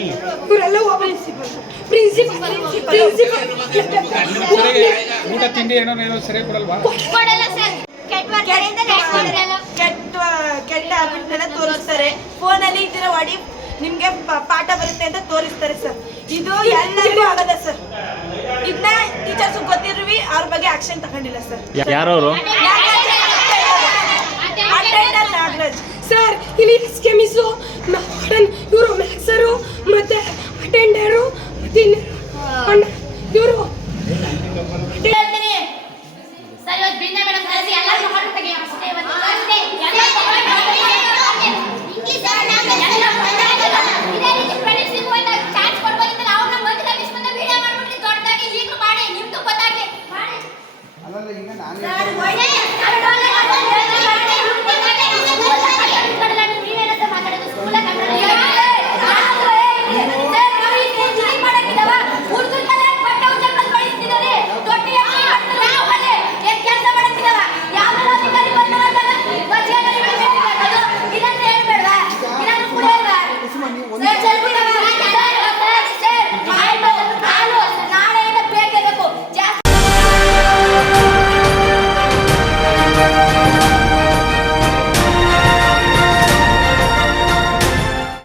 ಇವರೆಲ್ಲ ಪ್ರಿನ್ಸಿಪಲ್ ಊಟ ತಿಂಡಿ ಏನೋ ಸರಿಯಾಗಿ ಕೊಡಲ್ವಾ? ಕೆಟ್ಟ ಹ್ಯಾಬಿಟ್ನೆಲ್ಲ ತೋರಿಸ್ತಾರೆ. ಫೋನಲ್ಲಿ ಇದ್ದೀರ ಹೊಡಿ ನಿಮ್ಗೆ ಪಾಠ ಬರುತ್ತೆ ಅಂತ ತೋರಿಸ್ತಾರೆ ಸರ್. ಇದು ಎಲ್ಲರಿಗೂ ಆಗದ ಸರ್. ಇದನ್ನ ಟೀಚರ್ಸ್ ಗೊತ್ತಿರ್ವಿ ಅವ್ರ ಬಗ್ಗೆ ಆಕ್ಷನ್ ತಗೊಂಡಿಲ್ಲ ಸರ್. ಯಾರವರು? ನಾಗರಾಜ್ ಸರ್. ಇಲ್ಲಿ ಕೆಮಿಸು ಇವರು ಮ್ಯಾಕ್ಸರು ಮತ್ತೆ ಅಟೆಂಡರು ಇವರು ಸರ್ ಇವತ್ತು ಬಿಂದ ಮೇಡಮ್ ಕರೆಸಿ ಎಲ್ಲರೂ ಹೊರಗೆ ತೆಗೆಯ